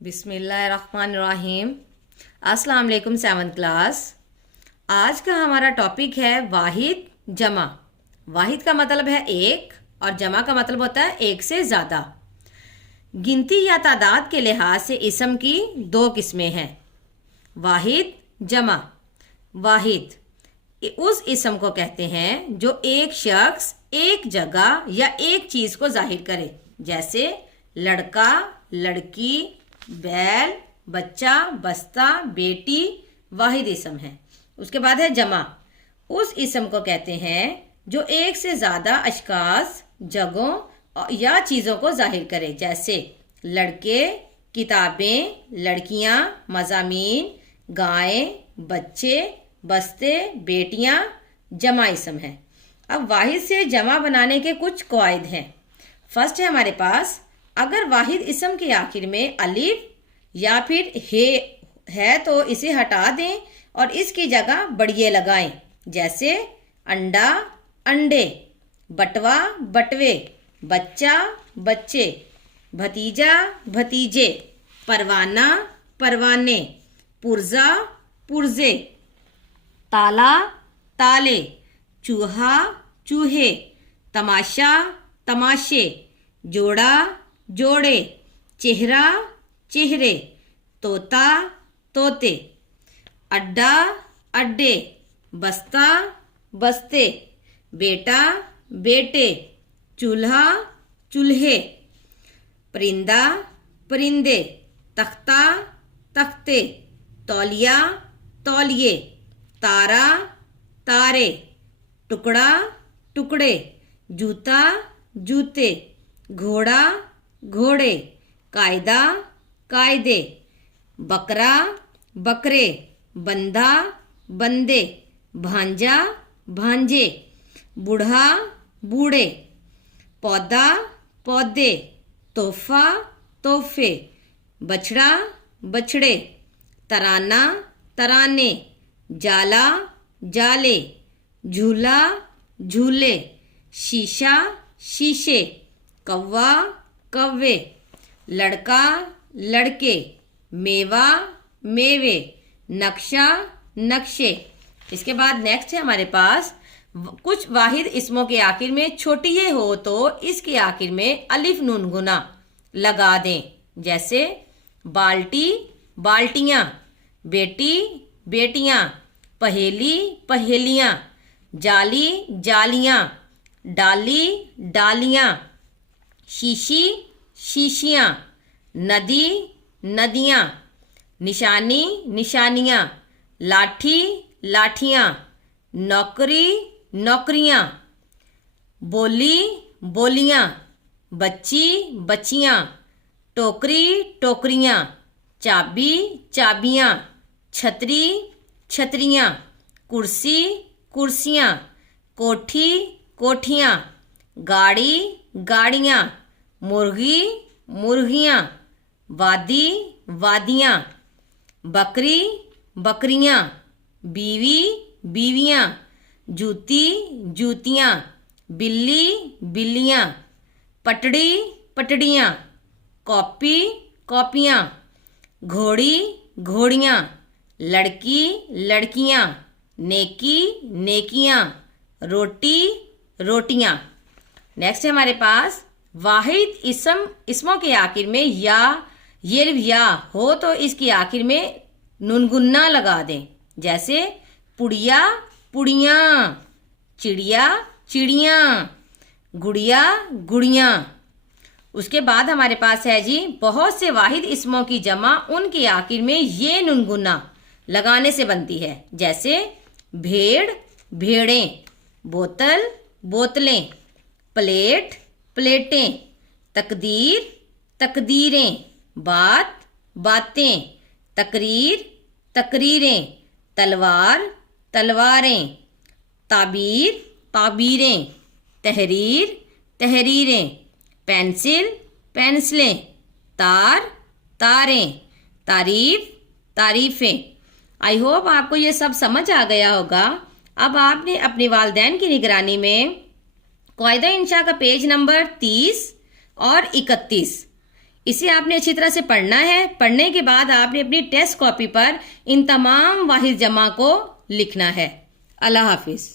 बिस्मिल्लाहिर्रहमानिर्रहीम। अस्सलाम वालेकुम 7th क्लास। आज का हमारा टॉपिक है वाहिद जमा। वाहिद का मतलब है एक और जमा का मतलब होता है एक से ज़्यादा। गिनती या तादाद के लिहाज से इसम की दो किस्में हैं, वाहिद जमा। वाहिद उस इसम को कहते हैं जो एक शख्स, एक जगह या एक चीज़ को जाहिर करे, जैसे लड़का, लड़की, बैल, बच्चा, बस्ता, बेटी वाहिद इसम है। उसके बाद है जमा। उस इसम को कहते हैं जो एक से ज़्यादा अशखास, जगहों या चीज़ों को जाहिर करे, जैसे लड़के, किताबें, लड़कियां, मज़ामीन, गायें, बच्चे, बस्ते, बेटियां जमा इसम है। अब वाहिद से जमा बनाने के कुछ कवायद हैं। फर्स्ट है हमारे पास, अगर वाहिद इसम के आखिर में अलिफ या फिर हे है तो इसे हटा दें और इसकी जगह बढ़िए लगाएं, जैसे अंडा, अंडे, बटवा, बटवे, बच्चा, बच्चे, भतीजा, भतीजे, परवाना, परवाने, पुर्जा, पुर्जे, ताला, ताले, चूहा, चूहे, तमाशा, तमाशे, जोड़ा, जोड़े, चेहरा, चेहरे, तोता, तोते, अड्डा, अड्डे, बस्ता, बस्ते, बेटा, बेटे, चूल्हा, चूल्हे, परिंदा, परिंदे, तख्ता, तख्ते, तौलिया, तौलिए, तारा, तारे, टुकड़ा, टुकड़े, जूता, जूते, घोड़ा, घोड़े, कायदा, कायदे, बकरा, बकरे, बंधा, बंदे, भांजा, भांजे, बूढ़ा, बूढ़े, पौधा, पौधे, तोहफा, तोहफे, बछड़ा, बछड़े, तराना, तराने, जाला, जाले, झूला, झूले, शीशा, शीशे, कौवा, कौवे, लड़का, लड़के, मेवा, मेवे, नक्शा, नक्शे। इसके बाद नेक्स्ट है हमारे पास, कुछ वाहिद इसमों के आखिर में छोटी ये हो तो इसके आखिर में अलिफ नून गुना लगा दें, जैसे बाल्टी, बाल्टियाँ, बेटी, बेटियाँ, पहेली, पहेलियाँ, जाली, जालियाँ, डाली, डालियाँ, शीशी, शीशियाँ, नदी, नदियाँ, निशानी, निशानियाँ, लाठी, लाठियाँ, नौकरी, नौकरियाँ, बोली, बोलियाँ, बच्ची, बच्चियाँ, टोकरी, टोकरियाँ, चाबी, चाबियाँ, छतरी, छतरियाँ, कुर्सी, कुर्सियाँ, कोठी, कोठियाँ, गाड़ी, गाड़ियाँ, मुर्गी, मुर्गियाँ, वादी, वादियाँ, बकरी, बकरियाँ, बीवी, बीवियाँ, जूती, जूतियाँ, बिल्ली, बिल्लियाँ, पटड़ी, पटड़ियाँ, कॉपी, कॉपियाँ, घोड़ी, घोड़ियाँ, लड़की, लड़कियाँ, नेकी, नेकियाँ, रोटी, रोटियाँ। नेक्स्ट है हमारे पास, वाहिद इसमों के आखिर में या हो तो इसकी आखिर में नुनगुन्ना लगा दें, जैसे पुड़िया, पुड़ियाँ, चिड़िया, चिड़ियाँ, गुड़िया, गुड़ियाँ। उसके बाद हमारे पास है जी, बहुत से वाहिद इसमों की जमा उनके आखिर में ये नुनगुन्ना लगाने से बनती है, जैसे भेड़, भेड़ें, बोतल, बोतलें, प्लेट, प्लेटें, तकदीर, तकदीरें, बात, बातें, तकरीर, तकरीरें, तलवार, तलवारें, ताबीर, ताबीरें, तहरीर, तहरीरें, पेंसिल, पेंसिलें, तार, तारें, तारीफ, तारीफें। आई होप आपको ये सब समझ आ गया होगा। अब आपने अपने वालिदैन की निगरानी में कायदा इंशा का पेज नंबर 30 और 31 इसे आपने अच्छी तरह से पढ़ना है। पढ़ने के बाद आपने अपनी टेस्ट कॉपी पर इन तमाम वाहिद जमा को लिखना है। अल्लाह हाफिज़।